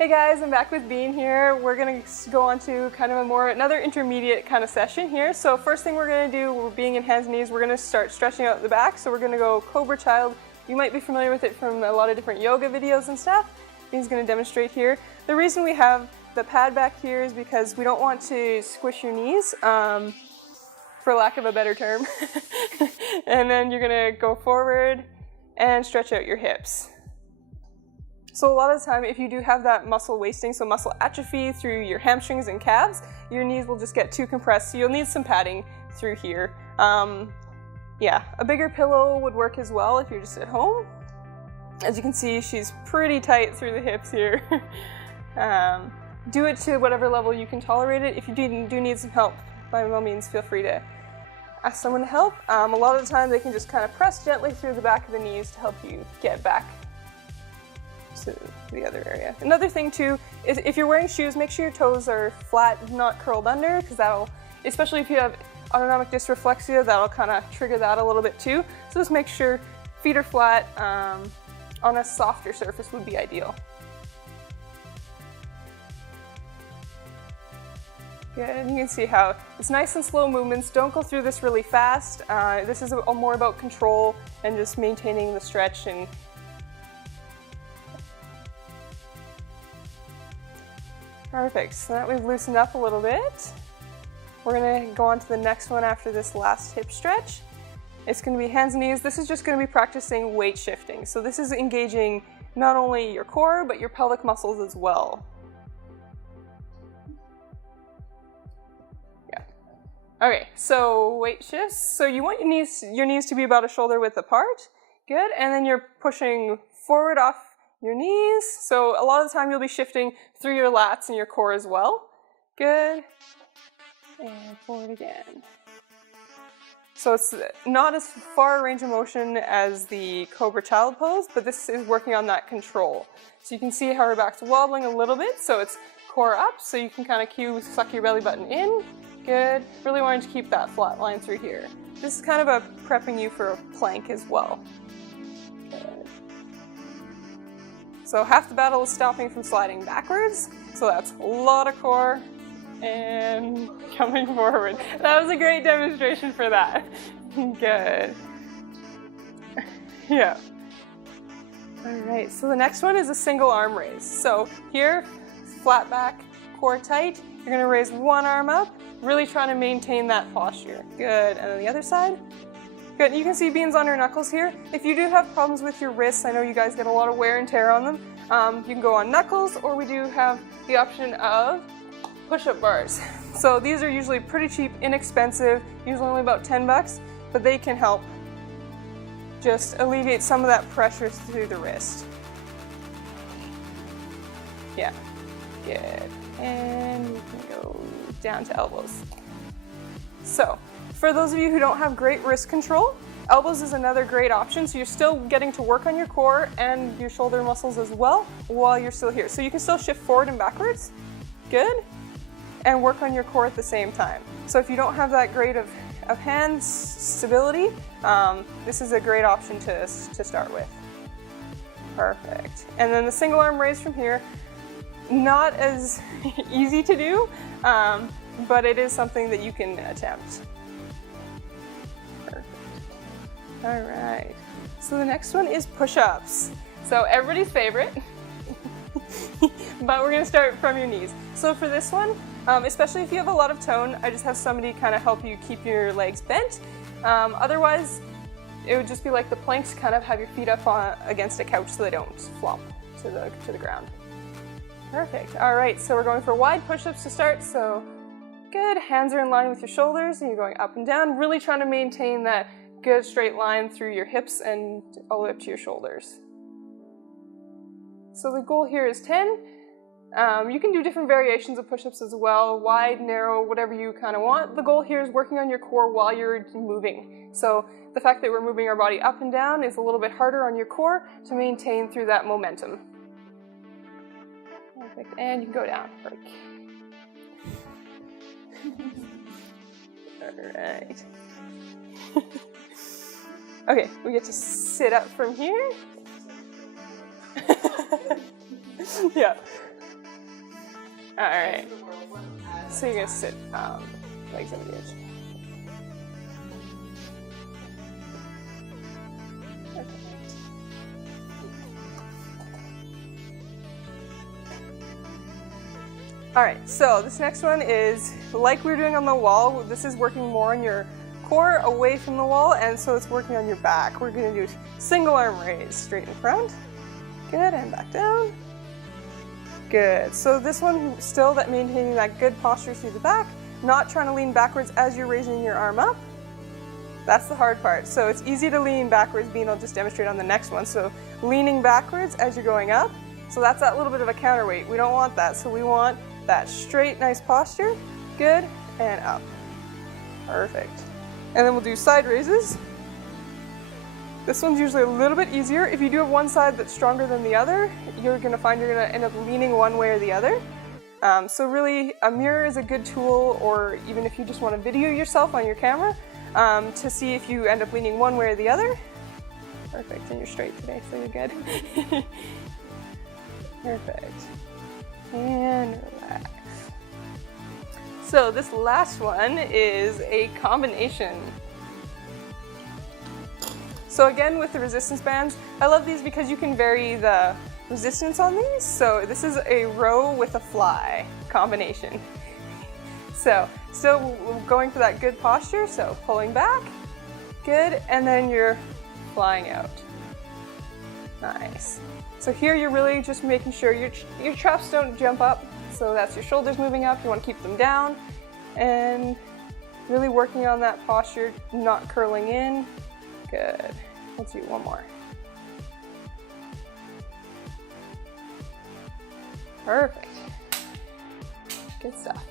Hey guys, I'm back with Bean here. We're going to go on to kind of another intermediate kind of session here. So first thing we're going to do, being in hands and knees, we're going to start stretching out the back. So we're going to go Cobra Child. You might be familiar with it from a lot of different yoga videos and stuff. Bean's going to demonstrate here. The reason we have the pad back here is because we don't want to squish your knees, for lack of a better term. And then you're going to go forward and stretch out your hips. So a lot of the time, if you do have that muscle wasting, so muscle atrophy through your hamstrings and calves, your knees will just get too compressed, so you'll need some padding through here. Yeah, a bigger pillow would work as well if you're just at home. As you can see, she's pretty tight through the hips here. Do it to whatever level you can tolerate it. If you do need some help, by all means, feel free to ask someone to help. A lot of the time, they can just kind of press gently through the back of the knees to help you get back to the other area. Another thing too, is if you're wearing shoes, make sure your toes are flat, not curled under, because that'll, especially if you have autonomic dysreflexia, that'll kind of trigger that a little bit too. So just make sure feet are flat, on a softer surface would be ideal. Good, you can see how it's nice and slow movements. Don't go through this really fast. This is more about control and just maintaining the stretch. And perfect, so that we've loosened up a little bit. We're gonna go on to the next one after this last hip stretch. It's gonna be hands and knees. This is just gonna be practicing weight shifting. So this is engaging not only your core, but your pelvic muscles as well. Yeah. Okay, so weight shifts. So you want your knees to be about a shoulder width apart. Good, and then you're pushing forward off your knees. So a lot of the time you'll be shifting through your lats and your core as well. Good. And forward again. So it's not as far a range of motion as the Cobra Child pose, but this is working on that control. So you can see how our back's wobbling a little bit, so it's core up, so you can kind of suck your belly button in. Good. Really wanting to keep that flat line through here. This is kind of prepping you for a plank as well. So half the battle is stopping from sliding backwards. So that's a lot of core and coming forward. That was a great demonstration for that. Good. Yeah. All right, so the next one is a single arm raise. So here, flat back, core tight. You're gonna raise one arm up, really trying to maintain that posture. Good, and then the other side. Good, you can see Beans on her knuckles here. If you do have problems with your wrists, I know you guys get a lot of wear and tear on them, you can go on knuckles, or we do have the option of push-up bars. So these are usually pretty cheap, inexpensive, usually only about 10 bucks, but they can help just alleviate some of that pressure through the wrist. Yeah, good. And you can go down to elbows. So, for those of you who don't have great wrist control, elbows is another great option. So you're still getting to work on your core and your shoulder muscles as well while you're still here. So you can still shift forward and backwards, good, and work on your core at the same time. So if you don't have that great of hand stability, this is a great option to start with. Perfect. And then the single arm raise from here, not as easy to do, but it is something that you can attempt. Perfect. All right. So the next one is push-ups. So everybody's favorite, but we're gonna start from your knees. So for this one, especially if you have a lot of tone, I just have somebody kind of help you keep your legs bent. Otherwise, it would just be like the planks, kind of have your feet up against a couch so they don't flop to the ground. Perfect. All right, so we're going for wide push-ups to start. So good, hands are in line with your shoulders and you're going up and down, really trying to maintain that good straight line through your hips and all the way up to your shoulders. So the goal here is 10. You can do different variations of push-ups as well, wide, narrow, whatever you kind of want. The goal here is working on your core while you're moving. So the fact that we're moving our body up and down is a little bit harder on your core to maintain through that momentum. Perfect, and you can go down. Perfect. All right. Okay, we get to sit up from here. Yeah. All right. So you're gonna sit legs over the edge. All right, so this next one is like we were doing on the wall. This is working more on your core away from the wall, and so it's working on your back. We're gonna do single arm raise, straight in front. Good, and back down. Good, so this one still that maintaining that good posture through the back, not trying to lean backwards as you're raising your arm up. That's the hard part. So it's easy to lean backwards, Bean will just demonstrate on the next one. So leaning backwards as you're going up. So that's that little bit of a counterweight. We don't want that, so we want that straight, nice posture. Good, and up. Perfect. And then we'll do side raises. This one's usually a little bit easier. If you do have one side that's stronger than the other, you're gonna find you're gonna end up leaning one way or the other. So really, a mirror is a good tool, or even if you just wanna video yourself on your camera, to see if you end up leaning one way or the other. Perfect, and you're straight today, so you're good. Perfect. And relax. So this last one is a combination. So again, with the resistance bands, I love these because you can vary the resistance on these. So this is a row with a fly combination. So still going for that good posture, so pulling back, good, and then you're flying out. Nice. So here you're really just making sure your traps don't jump up, so that's your shoulders moving up, you want to keep them down, and really working on that posture, not curling in. Good. Let's do one more. Perfect. Good stuff.